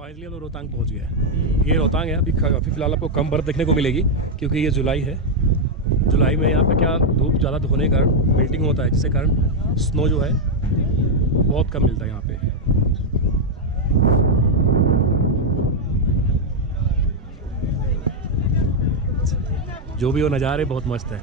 Finally हम लोग रोहतांग पहुंच गए। ये रोहतांग है। अभी फ़िलहाल आपको कम बर्फ़ देखने को मिलेगी क्योंकि ये जुलाई है। जुलाई में यहाँ पे क्या धूप ज़्यादा होने के कारण मेल्टिंग होता है, जिसके कारण स्नो जो है बहुत कम मिलता है यहाँ पे। जो भी वो नज़ारे बहुत मस्त है।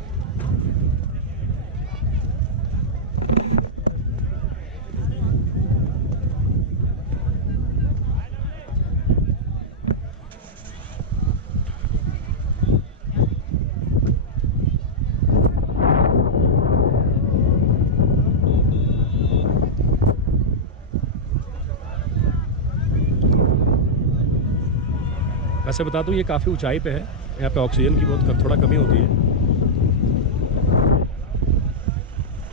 वैसे बता दूँ ये काफ़ी ऊंचाई पे है, यहाँ पे ऑक्सीजन की बहुत थोड़ा कमी होती है।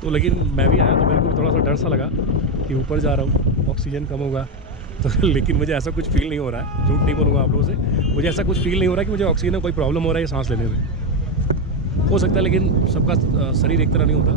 तो लेकिन मैं भी आया तो मेरे को थोड़ा सा डर सा लगा कि ऊपर जा रहा हूँ, ऑक्सीजन कम होगा तो लेकिन मुझे ऐसा कुछ फील नहीं हो रहा है, झूठ नहीं बोलूँगा आप लोगों से। मुझे ऐसा कुछ फील नहीं हो रहा है कि मुझे ऑक्सीजन में कोई प्रॉब्लम हो रहा है सांस लेने में। हो सकता है लेकिन सबका शरीर एक तरह नहीं होता।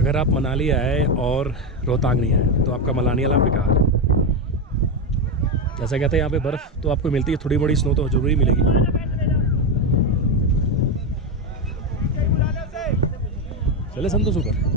अगर आप मनाली आए और रोहतांग नहीं आए तो आपका मनाली वाला बेकार। जैसा कहते हैं यहाँ पे बर्फ़ तो आपको मिलती है, थोड़ी बड़ी स्नो तो जरूरी मिलेगी। चले संतोष ऊपर।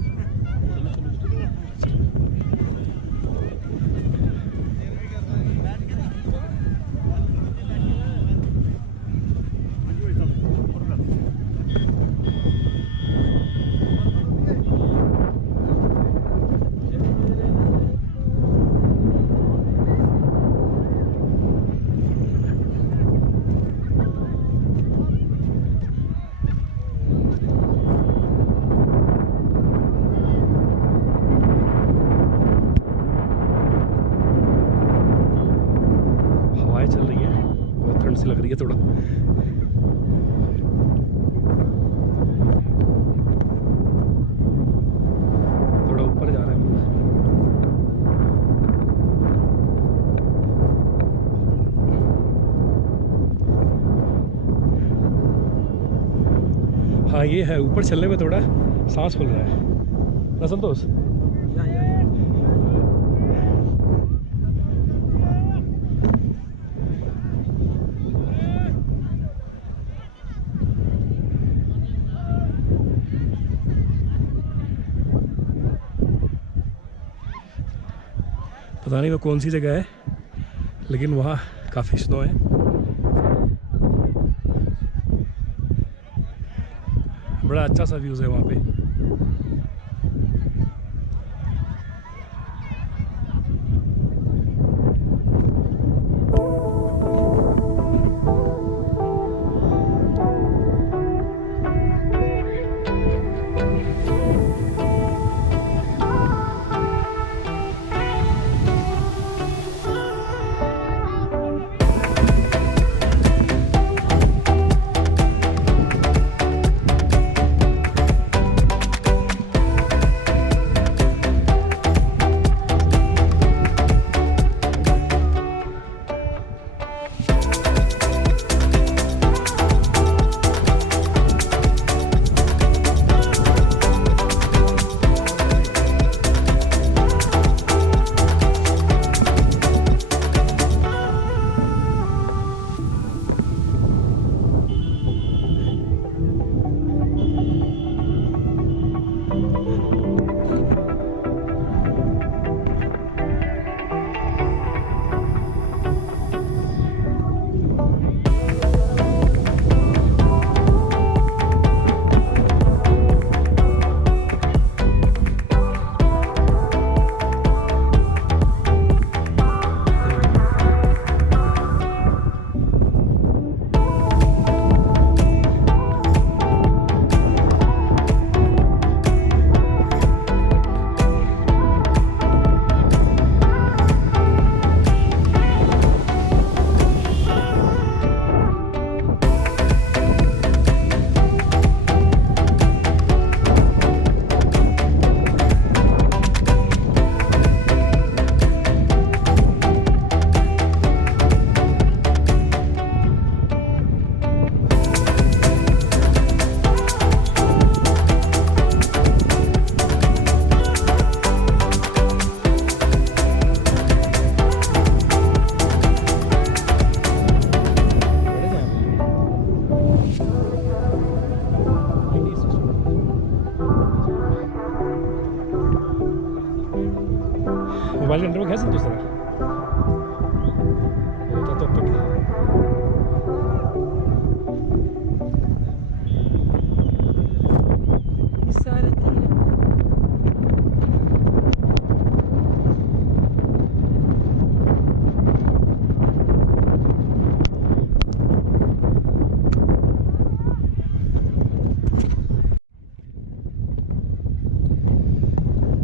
चल रही है, बहुत ठंड सी लग रही है थोड़ा। थोड़ा ऊपर जा रहे हैं। हाँ ये है, ऊपर चलने में थोड़ा सांस फूल रहा है ना संतोष? पता नहीं वो कौन सी जगह है लेकिन वहाँ काफ़ी स्नो है। बड़ा अच्छा सा व्यूज़ है वहाँ पे।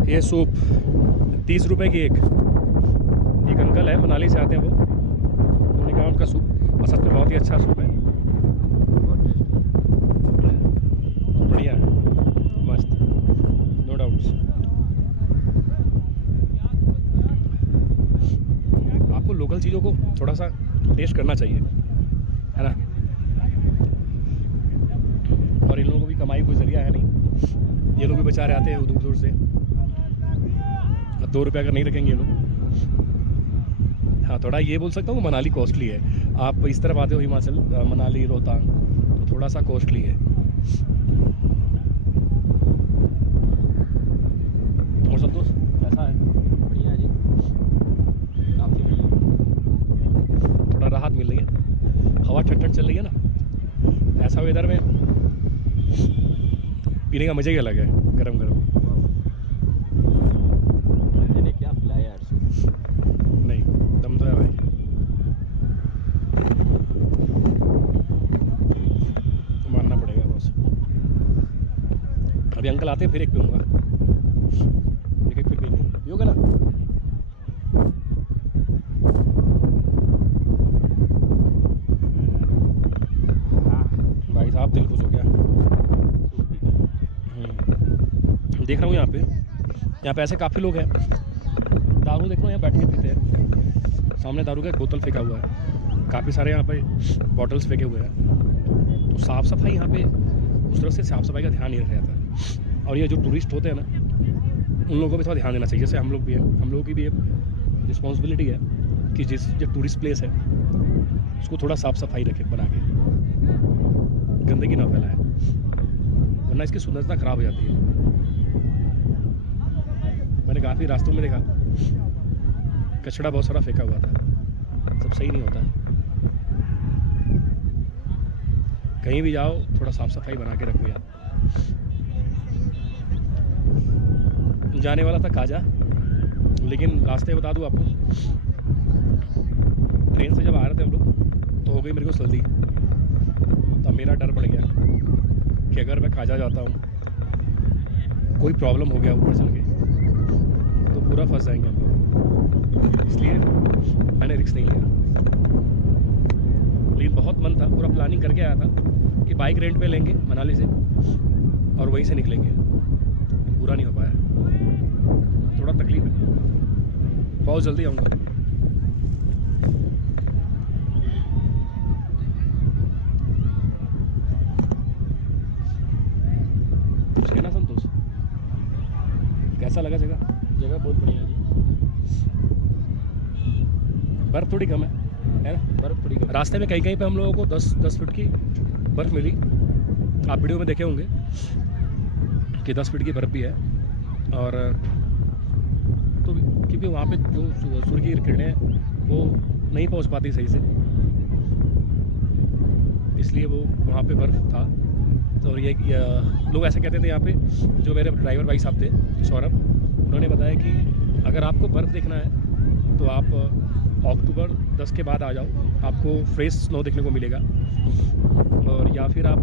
ये सूप 30 रुपए की एक अंकल है, मनाली से आते हैं वो, उन्होंने कहा उनका सूप और सच में बहुत ही अच्छा सूप है, बढ़िया है, मस्त, नो डाउट्स। आपको लोकल चीज़ों को थोड़ा सा टेस्ट करना चाहिए, है ना। और इन लोगों को भी कमाई कोई ज़रिया है नहीं, ये लोग भी बेचारे आते हैं दूर दूर से, 2 रुपये का नहीं रखेंगे ये लोग। हाँ, थोड़ा ये बोल सकता हूँ मनाली कॉस्टली है, आप इस तरफ आते हो हिमाचल, मनाली रोहतांग, तो थोड़ा सा कॉस्टली है। और संतोष कैसा है? बढ़िया जी, काफ़ी बढ़िया। थोड़ा राहत मिल रही है, हवा ठंड चल रही है ना, ऐसा वेदर में पीने का मज़ा ही अलग है, गरम गरम। मैंने क्या पिलाया यार सूप? नहीं, दम तो है भाई। मानना पड़ेगा बस। अभी अंकल आते हैं फिर एक पीऊँगा, एक फिर पीएंगे, पियोगे ना? भाई साहब दिल खुश हो गया। देख रहा हूँ यहाँ पे ऐसे काफ़ी लोग हैं, दारू देख रहा हूँ यहाँ बैठ के पीते हैं, सामने दारू का एक बोतल फेंका हुआ है, काफ़ी सारे यहाँ पे बॉटल्स फेंके हुए हैं। तो साफ़ सफाई यहाँ पे उस तरह से साफ़ सफाई का ध्यान नहीं रखा जाता। और ये जो टूरिस्ट होते हैं ना, उन लोगों को भी थोड़ा ध्यान देना चाहिए, जैसे हम लोग भी हैं, हम लोगों की भी एक रिस्पॉन्सिबिलिटी है कि जो टूरिस्ट प्लेस है उसको थोड़ा साफ़ सफाई रखें, बना के गंदगी ना फैलाए, वरना इसकी सुंदरता ख़राब हो जाती है। मैंने काफ़ी रास्तों में देखा कचरा बहुत सारा फेंका हुआ था, सब सही नहीं होता। कहीं भी जाओ थोड़ा साफ सफाई बना के रखो यार। जाने वाला था काजा, लेकिन रास्ते बता दूँ आपको, ट्रेन से जब आ रहे थे हम लोग तो हो गई मेरे को सर्दी, तब मेरा डर बढ़ गया कि अगर मैं काजा जाता हूँ, कोई प्रॉब्लम हो गया ऊपर चल के तो पूरा फंस जाएंगे हम लोग, इसलिए मैंने रिस्क नहीं लिया। लेकिन बहुत मन था, पूरा प्लानिंग करके आया था कि बाइक रेंट पे लेंगे मनाली से और वहीं से निकलेंगे, पूरा नहीं हो पाया, थोड़ा तकलीफ है। बहुत जल्दी आऊँगा। कहना संतोष, कैसा लगा जगह? जगह बहुत बढ़िया जी, बर्फ़ थोड़ी कम है ना? बर्फ़ थोड़ी कम। रास्ते में कहीं कहीं पे हम लोगों को 10 फीट की बर्फ़ मिली, आप वीडियो में देखे होंगे कि 10 फीट की बर्फ़ भी है। और तो क्योंकि वहाँ पे जो सूर्य की किरणें वो नहीं पहुँच पाती सही से, इसलिए वो वहाँ पे बर्फ़ था। तो ये लोग ऐसे कहते थे यहाँ पे, जो मेरे ड्राइवर भाई साहब थे सौरभ, उन्होंने बताया कि अगर आपको बर्फ़ देखना है तो आप अक्टूबर 10 के बाद आ जाओ, आपको फ्रेश स्नो देखने को मिलेगा। और या फिर आप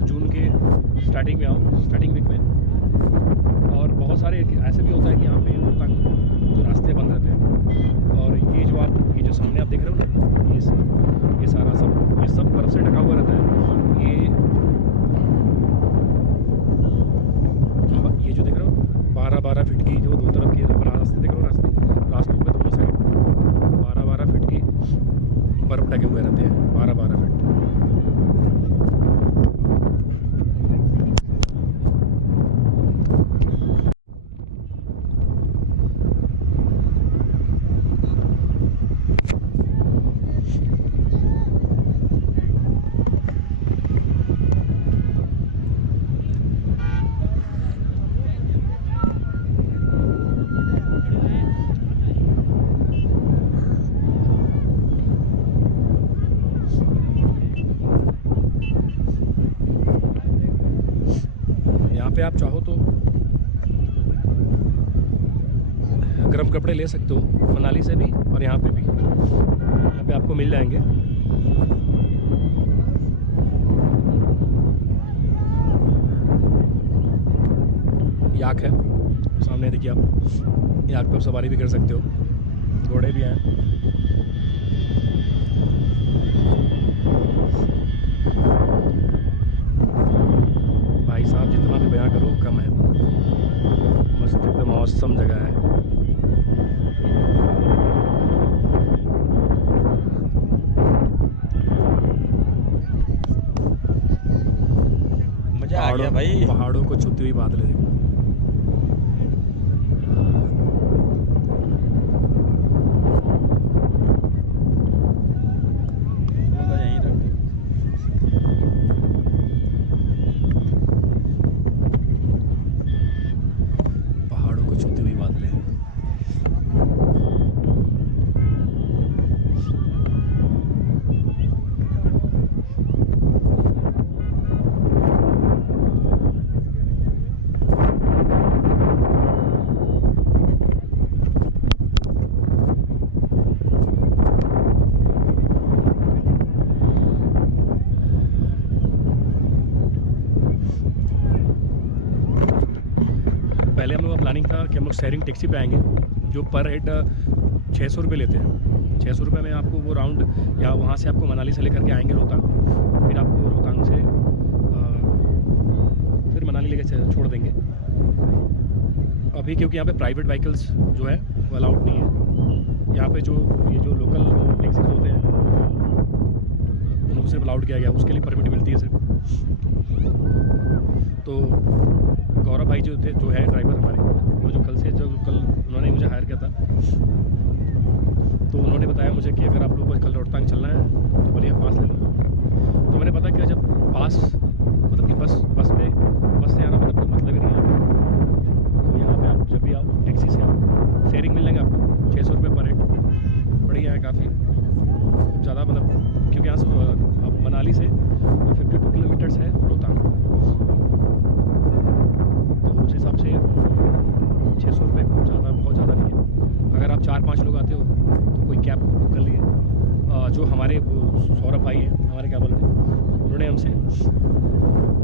जून के स्टार्टिंग में आओ, स्टार्टिंग वीक में। और बहुत सारे ऐसे भी होता है कि यहाँ पे रोहतांग जो रास्ते बंद रहते हैं, और ये जो सामने आप देख रहे हो ना, ये सारा सब, ये सब बर्फ़ से ढका हुआ रहता है। ये जो देख रहे हो 12 फीट की जो दो तरफ की रास्ते देख रहे हो, रास्तों पे दोनों साइड 12 फीट की बर्फ़ ढके हुए रहते हैं, 12 फीट। यहाँ पे आप चाहो तो गर्म कपड़े ले सकते हो, मनाली से भी और यहाँ पे भी, यहाँ पे आपको मिल जाएंगे। याक है सामने, देखिए आप याक पे आप सवारी भी कर सकते हो, घोड़े भी हैं। भाई साहब जितना भी बयां करूँ कम है, मस्त एकदम औसम जगह है। मजा आ गया भाई। पहाड़ों को छूती हुई बादलें देखो। वो तो यहीं रख दो। पहाड़ों को छूती हुई बादलें। पहले हम लोग का प्लानिंग था कि हम लोग शेयरिंग टैक्सी पे आएंगे, जो पर हेड 600 रुपये लेते हैं। 600 रुपये में आपको वो राउंड, या वहाँ से आपको मनाली से लेकर के आएंगे रोहतांग, फिर आपको रोहतांग से फिर मनाली लेकर छोड़ देंगे। अभी क्योंकि यहाँ पे प्राइवेट व्हीकल्स जो है वो अलाउड नहीं है यहाँ पे, जो ये जो लोकल टैक्सीज होते हैं उनको सिर्फ अलाउड किया गया, उसके लिए परमिट मिलती है सिर्फ। तो गौरव भाई जो है ड्राइवर हमारे, वो जो कल उन्होंने मुझे हायर किया था, तो उन्होंने बताया मुझे कि अगर आप लोगों को कल रोहतांग चलना है तो बोलिए पास ले लो। तो मैंने पता किया, जब पास मतलब कि बस से आना मतलब कोई मतलब ही नहीं है। तो यहाँ पे आप जब भी आओ टैक्सी से आओ, शेयरिंग मिल जाएंगे आपको 600 रुपये पर हेड, बढ़िया है काफ़ी ज़्यादा, मतलब क्योंकि यहाँ से आप मनाली से 52 किलोमीटर्स है रोहतांग, तो उस हिसाब से 600 रुपये ज़्यादा, बहुत ज़्यादा नहीं है। अगर आप 4-5 लोग आते हो तो कोई कैब बुक कर लिए। जो हमारे वो सौरभ भाई हैं हमारे क्या बोल रहे हैं, उन्होंने हमसे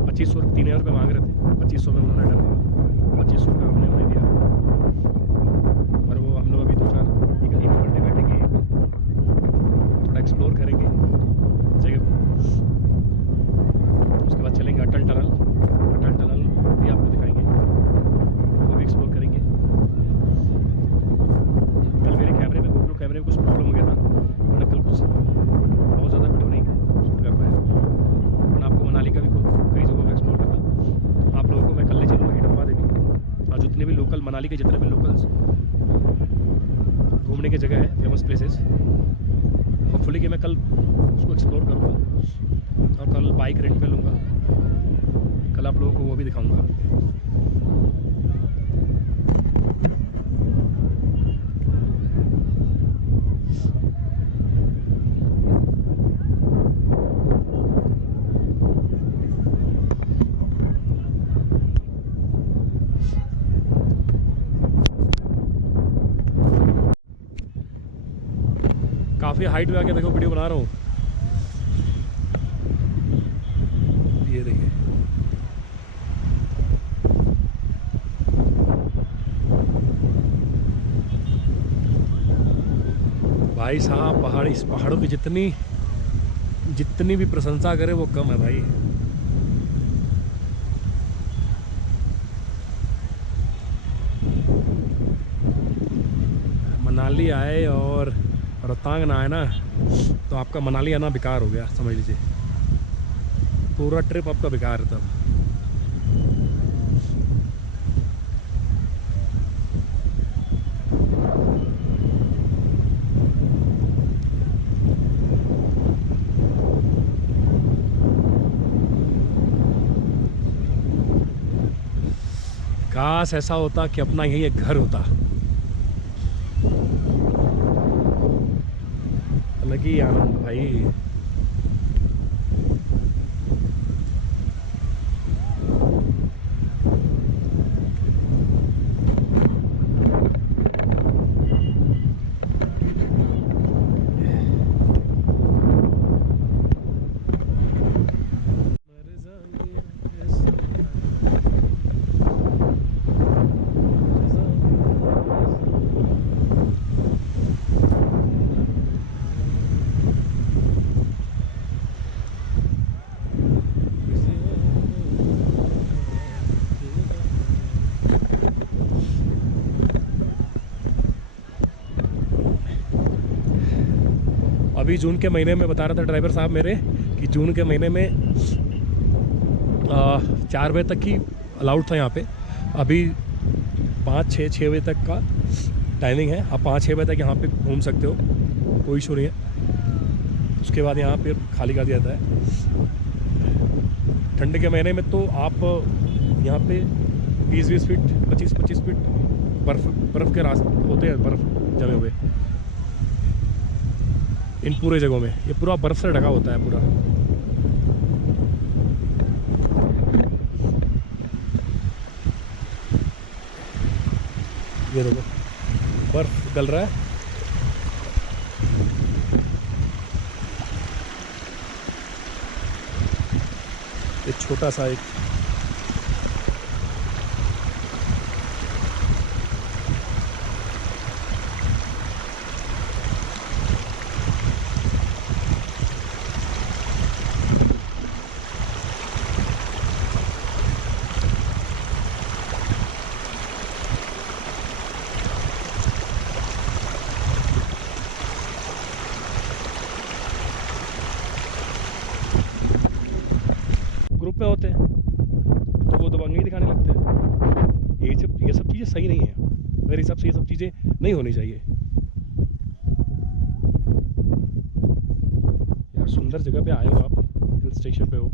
2500 3000 रुपये मांग रहे थे, 2500 में उन्होंने डन किया, 2500 रुपये हमने उन्हें दिया। और वो हम लोग अभी 2-4 एक घंटे बैठेंगे, थोड़ा एक्सप्लोर करेंगे जगह को, उसके बाद चलेंगे अटल टनल भी आपको दिखाएंगे, वो भी एक्सप्लोर करेंगे। कल मेरे कैमरे में GoPro कैमरे में कुछ प्रॉब्लम हो गया था, मैंने कल कुछ बहुत ज़्यादा वीडियो नहीं शूट कर पाया, वरना आपको मनाली का भी कई जगहों को एक्सप्लोर करता। आप लोगों को मैं कल ले चलूँगा हिडम्बा देवी, और जितने भी लोकल मनाली के जितने भी लोकल्स घूमने की जगह है, फेमस प्लेसेस, होपफुली कि मैं कल उसको एक्सप्लोर करूँगा, और कल बाइक रेंट पे लूँगा, कल आप लोगों को वो भी दिखाऊँगा। काफ़ी हाइट में आके देखो वीडियो बना रहा हूँ, ये देखिए। भाई साहब इस पहाड़ों की जितनी भी प्रशंसा करे वो कम है भाई। मनाली आए और रोहतांग ना आए ना तो आपका मनाली आना बेकार हो गया, समझ लीजिए, पूरा ट्रिप आपका बेकार है तब। काश ऐसा होता कि अपना यही एक घर होता, अलग ही आनंद भाई। अभी जून के महीने में बता रहा था ड्राइवर साहब मेरे कि जून के महीने में 4 बजे तक ही अलाउड था यहाँ पे। अभी 5-6 बजे तक का टाइमिंग है। आप 5-6 बजे तक यहाँ पे घूम सकते हो, कोई इशू नहीं है। उसके बाद यहाँ पे खाली कर दिया जाता है। ठंड के महीने में तो आप यहाँ पे 20-20 फीट 25-25 फीट बर्फ़ के रास्ते होते हैं, बर्फ़ जमे हुए इन पूरे जगहों में। ये पूरा बर्फ़ से ढका होता है पूरा। ये देखो बर्फ़ गल रहा है। ये छोटा सा एक ग्रुप में होते हैं तो वो दबंगई दिखाने लगते हैं। ये सब चीज़ें सही नहीं है। मेरे हिसाब से ये सब चीज़ें नहीं होनी चाहिए। यार सुंदर जगह पे आए हो आप, हिल स्टेशन पे हो,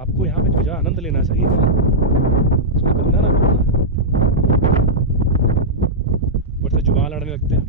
आपको यहाँ पे मजा आनंद लेना चाहिए। उसको गंदा ना करो ना, ऊपर से जुबान लड़ने लगते हैं।